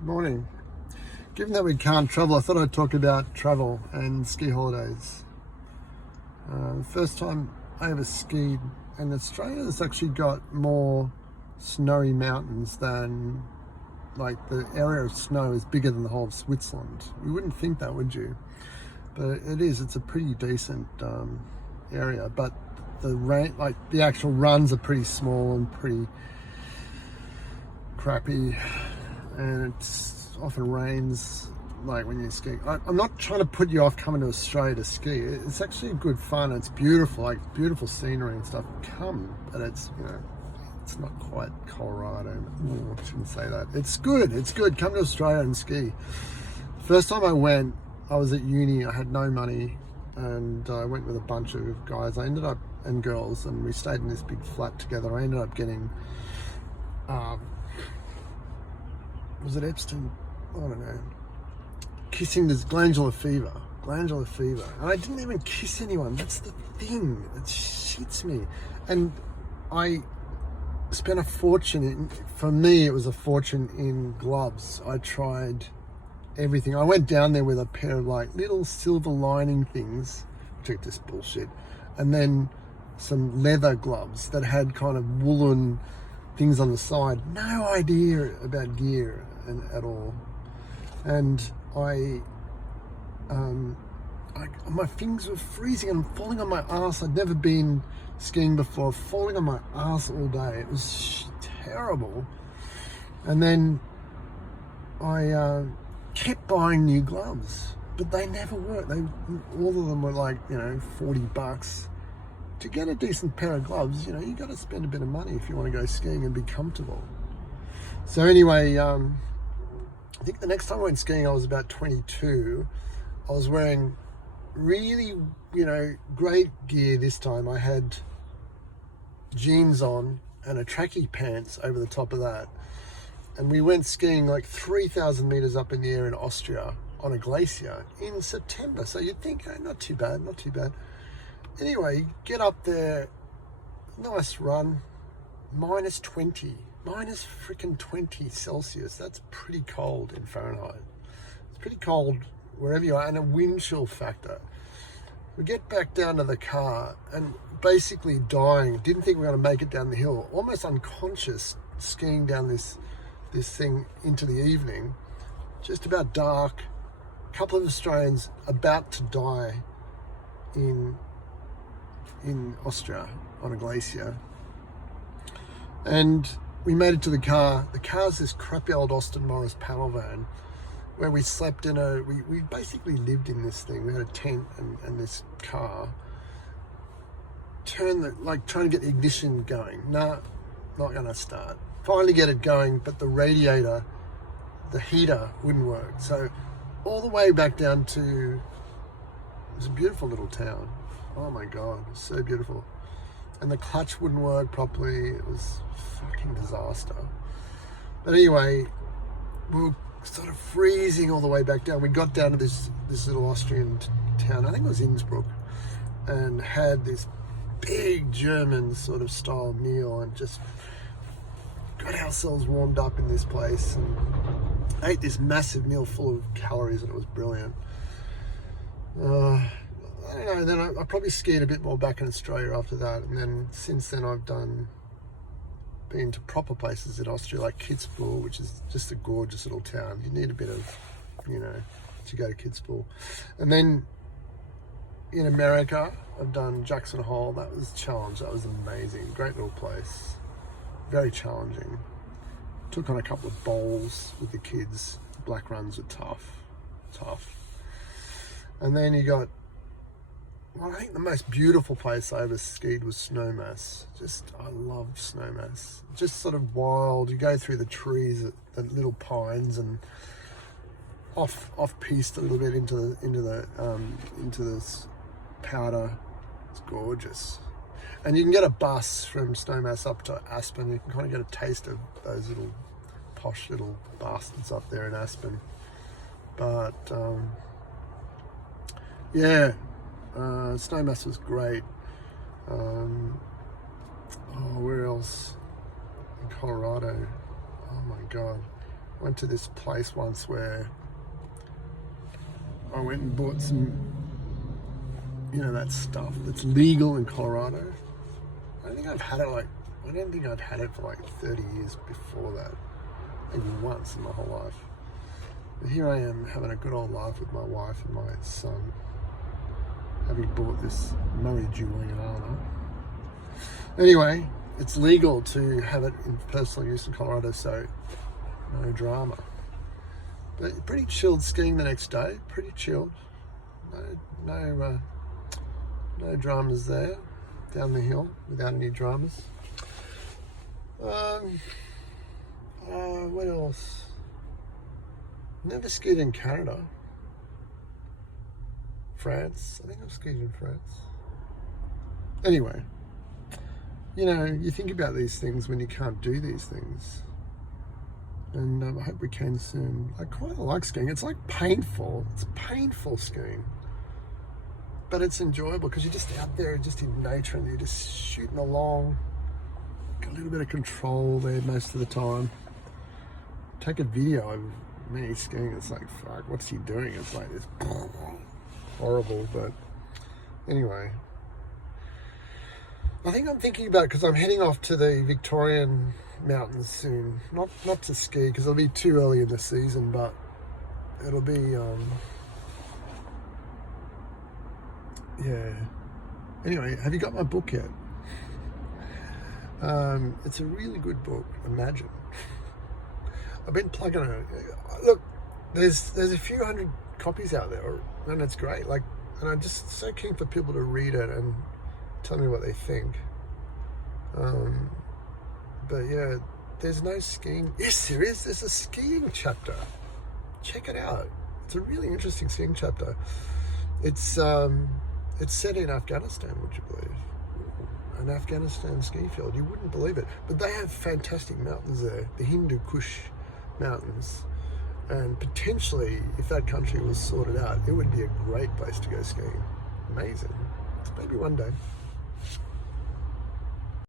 Morning. Given that we can't travel, I thought I'd talk about travel and ski holidays. The first time I ever skied, and Australia has actually got more snowy mountains than, like, the area of snow is bigger than the whole of Switzerland. You wouldn't think that, would you? But it is. It's a pretty decent area, but the rain, like the actual runs, are pretty small and pretty crappy, and it's often rains like when you're skiing. I'm not trying to put you off coming to Australia to ski. It's actually good fun. It's beautiful, like beautiful scenery and stuff. Come, but it's, it's not quite Colorado. I shouldn't say that. It's good. It's good. Come to Australia and ski. First time I went, I was at uni. I had no money, and I went with a bunch of guys. And girls, and we stayed in this big flat together. I ended up getting, was it Epstein? I don't know. Kissing this glandular fever. And I didn't even kiss anyone. That's the thing. It shits me. And I spent a fortune for me, it was a fortune in gloves. I tried everything. I went down there with a pair of like little silver lining things. Check this bullshit. And then some leather gloves that had kind of woolen things on the side. No idea about gear at all. And my fingers were freezing and falling on my ass. I'd never been skiing before, falling on my ass all day. It was terrible. And then I kept buying new gloves, but they never worked. All of them were like, $40. To get a decent pair of gloves, you got to spend a bit of money if you want to go skiing and be comfortable. So anyway, I think the next time I went skiing, I was about 22. I was wearing really, great gear this time. I had jeans on and a trackie pants over the top of that. And we went skiing like 3,000 meters up in the air in Austria on a glacier in September. So you'd think, hey, not too bad. Anyway, get up there, nice run, minus freaking 20 Celsius. That's pretty cold in Fahrenheit. It's pretty cold wherever you are, and a wind chill factor. We get back down to the car and basically dying. Didn't think we were going to make it down the hill. Almost unconscious, skiing down this thing into the evening. Just about dark. A couple of Australians about to die in Austria on a glacier. And we made it to the car. The car's this crappy old Austin Morris panel van where we slept in we basically lived in this thing. We had a tent and this car. Trying to get the ignition going. Nah, not gonna start. Finally get it going, but the radiator, the heater wouldn't work. So all the way back down to, it was a beautiful little town. Oh my God, it was so beautiful. And the clutch wouldn't work properly. It was a fucking disaster. But anyway, we were sort of freezing all the way back down. We got down to this little Austrian town, I think it was Innsbruck, and had this big German sort of style meal and just got ourselves warmed up in this place and ate this massive meal full of calories, and it was brilliant. I don't know, then I probably skied a bit more back in Australia after that, and then since then I've been to proper places in Austria, like Kitzbühel, which is just a gorgeous little town. You need a bit of, to go to Kitzbühel. And then in America, I've done Jackson Hole. That was a challenge. That was amazing. Great little place. Very challenging. Took on a couple of bowls with the kids. The black runs were tough. And then you got, I think the most beautiful place I ever skied was Snowmass. I love Snowmass. Just sort of wild. You go through the trees, the little pines, and off piste a little bit into this powder. It's gorgeous. And you can get a bus from Snowmass up to Aspen. You can kind of get a taste of those little posh little bastards up there in Aspen. But yeah. Snowmass was great. Where else? In Colorado. Oh my God. I went to this place once where I went and bought some, that stuff that's legal in Colorado. I don't think I've had it for like 30 years before that. Maybe once in my whole life. But here I am having a good old life with my wife and my son, having bought this marijuana. Anyway, it's legal to have it in personal use in Colorado, so no drama. But pretty chilled skiing the next day. Pretty chilled. No dramas there. Down the hill without any dramas. What else? Never skied in Canada. France. I think I've skied in France. Anyway, you think about these things when you can't do these things. And I hope we can soon. I quite like skiing. It's like painful. It's painful skiing. But it's enjoyable because you're just out there, just in nature, and you're just shooting along. Got a little bit of control there most of the time. Take a video of me skiing. It's like, fuck, what's he doing? It's like this horrible. But anyway, I think I'm thinking about it because I'm heading off to the Victorian mountains soon. Not to ski because it'll be too early in the season, but it'll be yeah. Anyway, have you got my book yet? It's a really good book. Imagine. I've been plugging it. Look, there's a few hundred copies out there, and it's great. And I'm just so keen for people to read it and tell me what they think. But yeah, there's no skiing. Yes, there is. There's a skiing chapter. Check it out. It's a really interesting skiing chapter. It's set in Afghanistan, would you believe? An Afghanistan ski field. You wouldn't believe it. But they have fantastic mountains there. The Hindu Kush mountains. And potentially, if that country was sorted out, it would be a great place to go skiing. Amazing. Maybe one day.